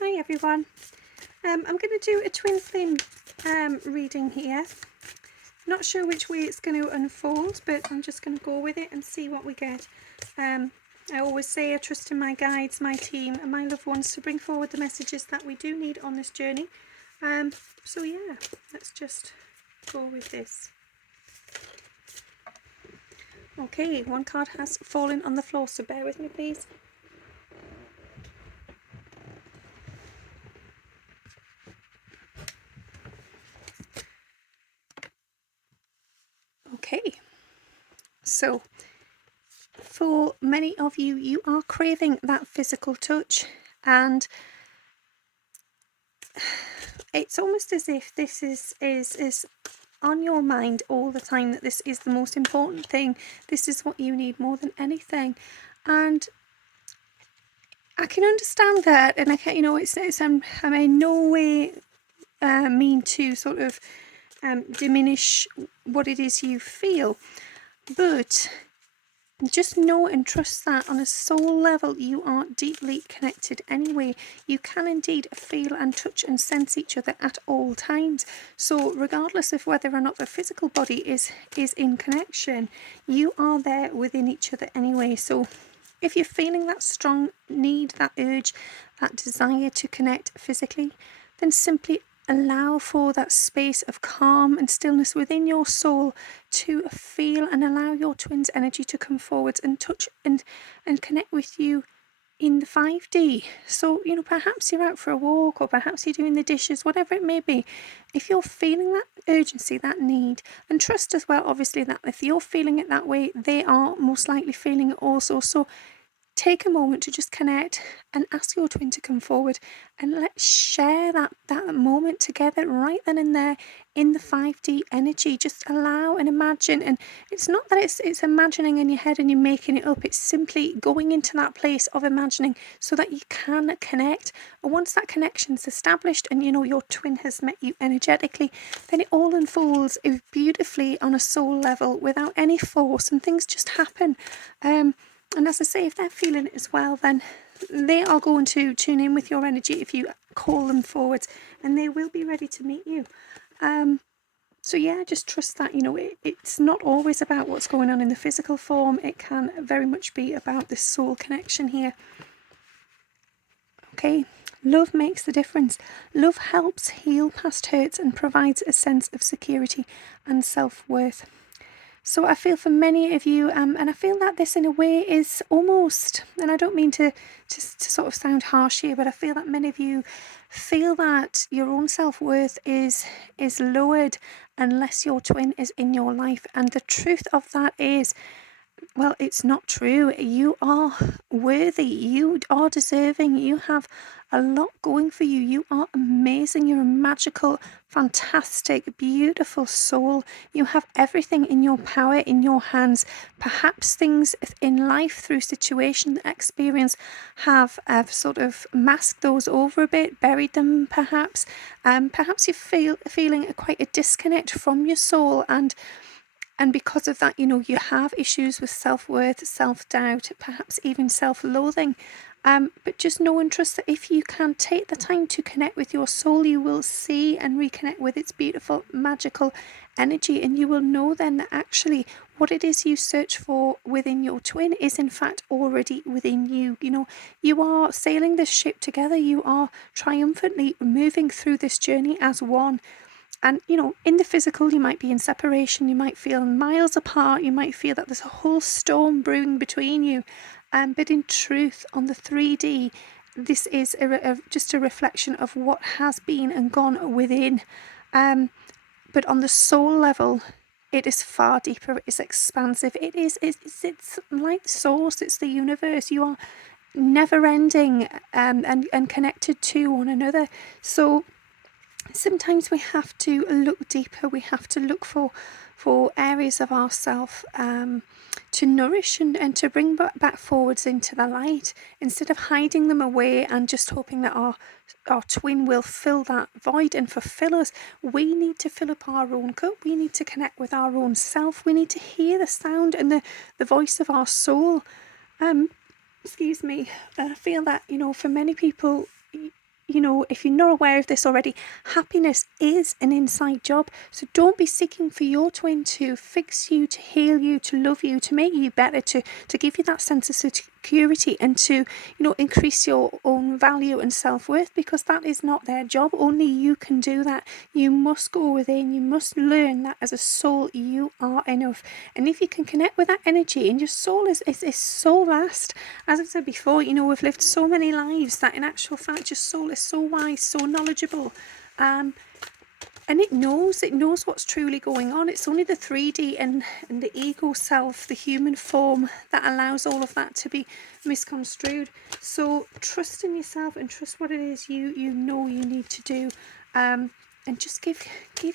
Hi everyone. I'm going to do a twin flame reading here. Not sure which way it's going to unfold, but I'm just going to go with it and see what we get. I always say I trust in my guides, my team and my loved ones to bring forward the messages that we do need on this journey. So yeah, let's just go with this. Okay, one card has fallen on the floor, so bear with me please. Okay, so for many of you, you are craving that physical touch, and it's almost as if this is on your mind all the time, that this is the most important thing. This is what you need more than anything. And I can understand that, and I can, I'm in no way mean to sort of diminish what it is you feel, but just know and trust that on a soul level you are deeply connected anyway. You can indeed feel and touch and sense each other at all times. So regardless of whether or not the physical body is in connection, you are there within each other anyway. So if you're feeling that strong need, that urge, that desire to connect physically, then simply allow for that space of calm and stillness within your soul to feel and allow your twin's energy to come forwards and touch and connect with you in the 5D. So, perhaps you're out for a walk, or perhaps you're doing the dishes, whatever it may be. If you're feeling that urgency, that need, and trust as well, obviously, that if you're feeling it that way, they are most likely feeling it also. So take a moment to just connect and ask your twin to come forward, and let's share that moment together right then and there in the 5D energy. Just allow and imagine, and it's not that it's imagining in your head and you're making it up. It's simply going into that place of imagining so that you can connect. And once that connection's established and your twin has met you energetically, then it all unfolds beautifully on a soul level without any force, and things just happen. And as I say, if they're feeling it as well, then they are going to tune in with your energy if you call them forward, and they will be ready to meet you. So yeah, just trust that, it's not always about what's going on in the physical form. It can very much be about this soul connection here. Okay, love makes the difference. Love helps heal past hurts and provides a sense of security and self-worth. So I feel for many of you, and I feel that this in a way is almost, and I don't mean to sort of sound harsh here, but I feel that many of you feel that your own self-worth is lowered unless your twin is in your life. And the truth of that is, well, it's not true. You are worthy. You are deserving. You have a lot going for you. You are amazing. You're a magical, fantastic, beautiful soul. You have everything in your power, in your hands. Perhaps things in life, through situation, experience, have sort of masked those over a bit, buried them perhaps. Perhaps you're feeling quite a disconnect from your soul, and because of that, you have issues with self-worth, self-doubt, perhaps even self-loathing. But just know and trust that if you can take the time to connect with your soul, you will see and reconnect with its beautiful, magical energy. And you will know then that actually what it is you search for within your twin is in fact already within you. You are sailing this ship together. You are triumphantly moving through this journey as one. And, in the physical, you might be in separation, you might feel miles apart, you might feel that there's a whole storm brewing between you. But in truth, on the 3D, this is just a reflection of what has been and gone within. But on the soul level, it is far deeper, it's expansive, it's like the source, it's the universe. You are never ending and connected to one another. So sometimes we have to look deeper. We have to look for areas of ourself to nourish and to bring back forwards into the light, instead of hiding them away and just hoping that our twin will fill that void and fulfill us. We need to fill up our own cup. We need to connect with our own self. We need to hear the sound and the voice of our soul. Excuse me. I feel that, for many people, if you're not aware of this already, happiness is an inside job. So don't be seeking for your twin to fix you, to heal you, to love you, to make you better, to give you that sense of security, and to increase your own value and self-worth, because that is not their job. Only you can do that. You must go within. You must learn that as a soul you are enough. And if you can connect with that energy, and your soul is so vast, as I said before, we've lived so many lives that in actual fact your soul is so wise, so knowledgeable, and it knows what's truly going on. It's only the 3D and the ego self, the human form, that allows all of that to be misconstrued. So trust in yourself and trust what it is you need to do. And just give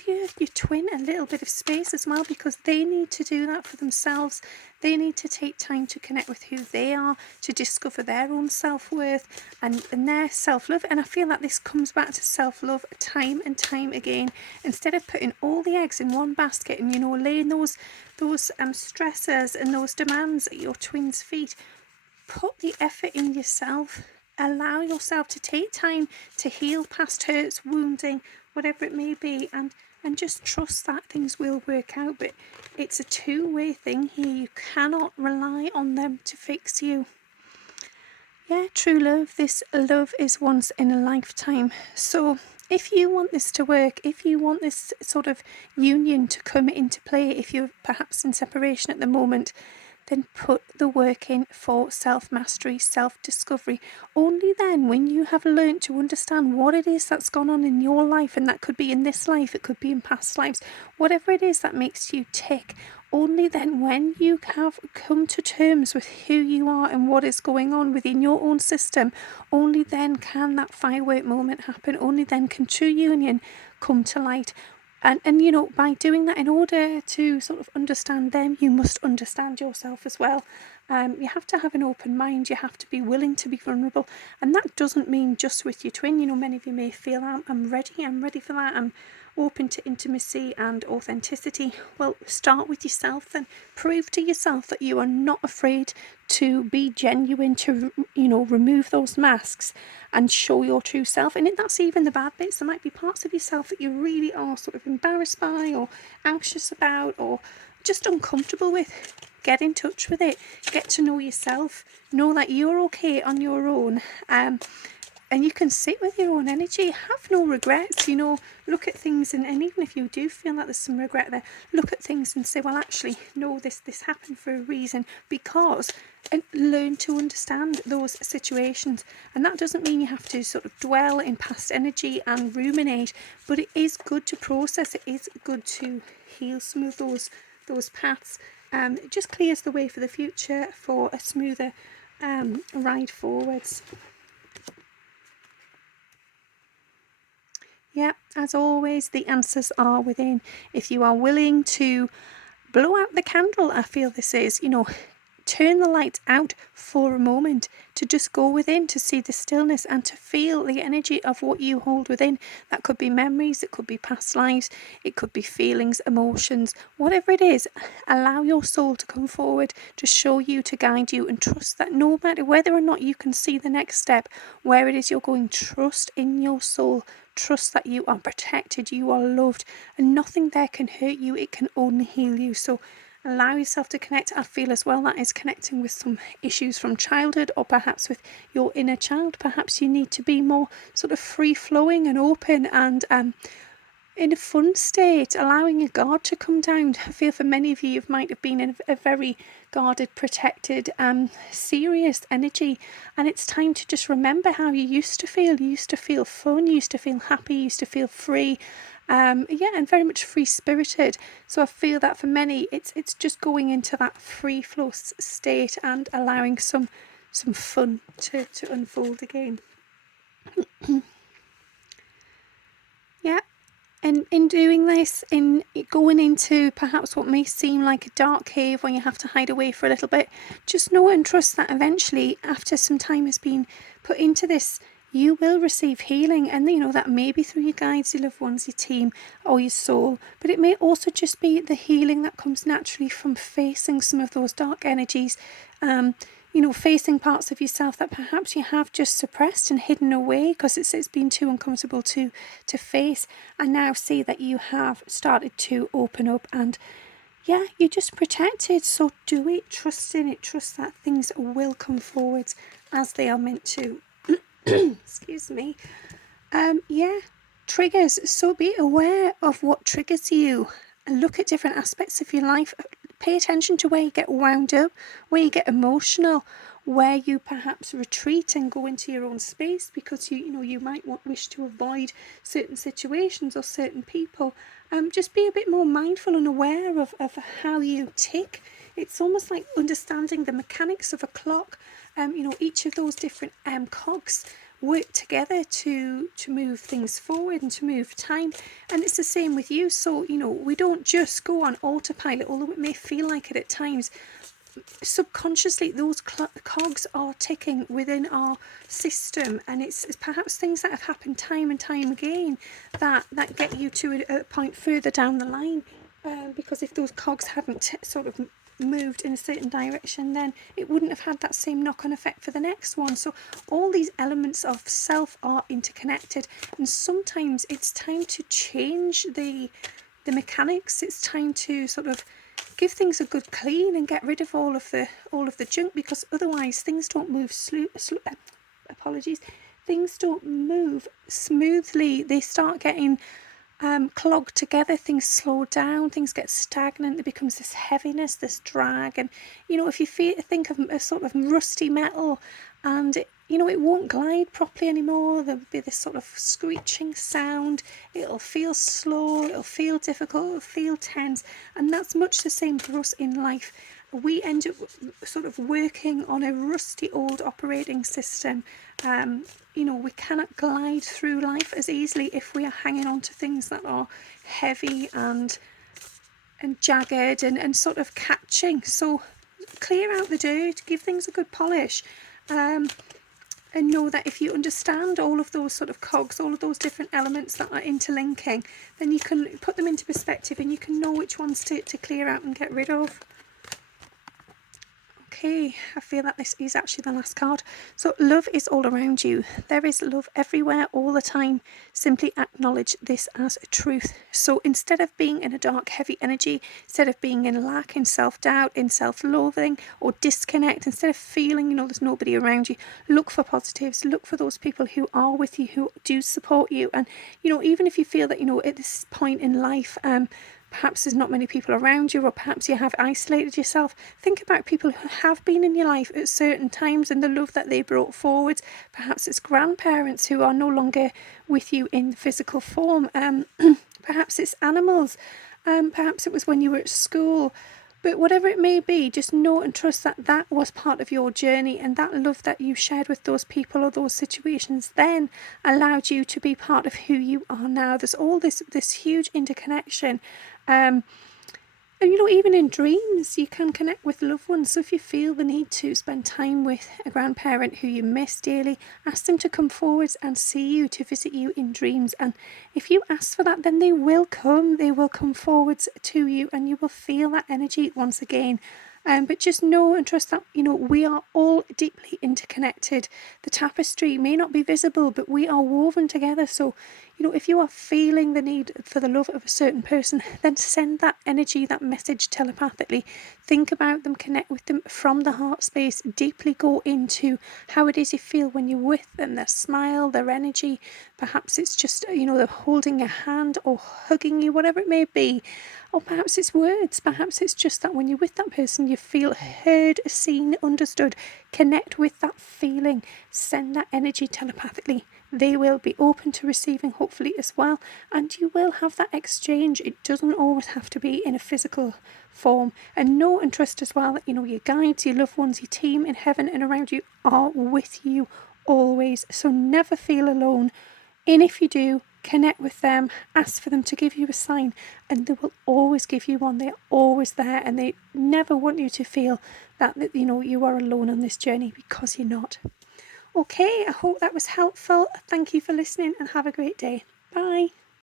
your twin a little bit of space as well, because they need to do that for themselves. They need to take time to connect with who they are, to discover their own self-worth and their self-love. And I feel that this comes back to self-love time and time again. Instead of putting all the eggs in one basket and laying those stressors and those demands at your twin's feet, put the effort in yourself. Allow yourself to take time to heal past hurts, wounding, whatever it may be, and just trust that things will work out. But it's a two-way thing here. You cannot rely on them to fix you. Yeah, true love. This love is once in a lifetime. So if you want this to work, if you want this sort of union to come into play, if you're perhaps in separation at the moment, then put the work in for self-mastery, self-discovery. Only then, when you have learned to understand what it is that's gone on in your life, and that could be in this life, it could be in past lives, whatever it is that makes you tick, only then, when you have come to terms with who you are and what is going on within your own system, only then can that firework moment happen. Only then can true union come to light. And by doing that, in order to sort of understand them, you must understand yourself as well. You have to have an open mind. You have to be willing to be vulnerable. And that doesn't mean just with your twin. Many of you may feel, I'm ready for that. I'm open to intimacy and authenticity. Well, start with yourself then. Prove to yourself that you are not afraid to be genuine, to remove those masks and show your true self. And that's even the bad bits. There might be parts of yourself that you really are sort of embarrassed by, or anxious about, or just uncomfortable with. Get in touch with it. Get to know yourself. Know that you're okay on your own. And you can sit with your own energy. Have no regrets. Look at things, and even if you do feel that there's some regret there, look at things and say, well, actually, no, this happened for a reason, because, and learn to understand those situations. And that doesn't mean you have to sort of dwell in past energy and ruminate, but it is good to process. It is good to heal some of those paths. It just clears the way for the future, for a smoother ride forwards. Yeah, as always, the answers are within. If you are willing to blow out the candle, I feel this is, turn the light out for a moment, to just go within, to see the stillness and to feel the energy of what you hold within. That could be memories, it could be past lives, it could be feelings, emotions, whatever it is. Allow your soul to come forward, to show you, to guide you, and trust that no matter whether or not you can see the next step, where it is you're going, trust in your soul. Trust that you are protected, you are loved, and nothing there can hurt you. It can only heal you. So allow yourself to connect. I feel as well that is connecting with some issues from childhood, or perhaps with your inner child. Perhaps you need to be more sort of free-flowing and open and in a fun state, allowing a guard to come down. I feel for many of you might have been in a very guarded, protected, serious energy, and it's time to just remember how you used to feel. You used to feel fun, you used to feel happy, you used to feel free, and very much free-spirited. So I feel that for many, it's just going into that free-flow state and allowing some fun to unfold again. Yeah. And in doing this, in going into perhaps what may seem like a dark cave when you have to hide away for a little bit, just know and trust that eventually, after some time has been put into this, you will receive healing. And that may be through your guides, your loved ones, your team, or your soul, but it may also just be the healing that comes naturally from facing some of those dark energies. facing parts of yourself that perhaps you have just suppressed and hidden away because it's been too uncomfortable to face, and now see that you have started to open up, and yeah, you're just protected. So do it, trust in it, trust that things will come forward as they are meant to. Excuse me. Yeah, triggers. So be aware of what triggers you and look at different aspects of your life. Pay attention to where you get wound up, where you get emotional, where you perhaps retreat and go into your own space because you might wish to avoid certain situations or certain people. Just be a bit more mindful and aware of how you tick. It's almost like understanding the mechanics of a clock. Each of those different cogs work together to move things forward and to move time, and it's the same with you. So we don't just go on autopilot, although it may feel like it at times. Subconsciously those cogs are ticking within our system, and it's perhaps things that have happened time and time again that get you to a point further down the line, because if those cogs hadn't sort of moved in a certain direction, then it wouldn't have had that same knock-on effect for the next one. So all these elements of self are interconnected, and sometimes it's time to change the mechanics. It's time to sort of give things a good clean and get rid of all of the junk, because otherwise things don't move things don't move smoothly. They start getting clogged together, things slow down, things get stagnant, there becomes this heaviness, this drag. And if you think of a sort of rusty metal, and it won't glide properly anymore, there'll be this sort of screeching sound, it'll feel slow, it'll feel difficult, it'll feel tense. And that's much the same for us in life. We end up sort of working on a rusty old operating system. We cannot glide through life as easily if we are hanging on to things that are heavy and jagged and sort of catching. So clear out the dirt, give things a good polish, and know that if you understand all of those sort of cogs, all of those different elements that are interlinking, then you can put them into perspective and you can know which ones to clear out and get rid of. Okay, I feel that this is actually the last card. So love is all around you. There is love everywhere all the time. Simply acknowledge this as a truth. So instead of being in a dark, heavy energy, instead of being in lack, in self-doubt, in self-loathing or disconnect, instead of feeling, there's nobody around you, look for positives. Look for those people who are with you, who do support you. And, even if you feel that, at this point in life, perhaps there's not many people around you, or perhaps you have isolated yourself, think about people who have been in your life at certain times and the love that they brought forward. Perhaps it's grandparents who are no longer with you in physical form. Perhaps it's animals. Perhaps it was when you were at school. But whatever it may be, just know and trust that that was part of your journey, and that love that you shared with those people or those situations then allowed you to be part of who you are now. There's all this huge interconnection. And even in dreams, you can connect with loved ones. So if you feel the need to spend time with a grandparent who you miss dearly, ask them to come forwards and see you, to visit you in dreams. And if you ask for that, then they will come forwards to you, and you will feel that energy once again. But just know and trust that, we are all deeply interconnected. The tapestry may not be visible, but we are woven together. So, if you are feeling the need for the love of a certain person, then send that energy, that message telepathically. Think about them, connect with them from the heart space. Deeply go into how it is you feel when you're with them, their smile, their energy. Perhaps it's just, they're holding your hand or hugging you, whatever it may be. Or perhaps it's words. Perhaps it's just that when you're with that person, you feel heard, seen, understood. Connect with that feeling. Send that energy telepathically. They will be open to receiving, hopefully, as well. And you will have that exchange. It doesn't always have to be in a physical form. And know and trust as well that, your guides, your loved ones, your team in heaven and around you are with you always. So never feel alone. And if you do, connect with them, ask for them to give you a sign, and they will always give you one. They're always there, and they never want you to feel that you are alone on this journey, because you're not. Okay, I hope that was helpful. Thank you for listening, and have a great day. Bye.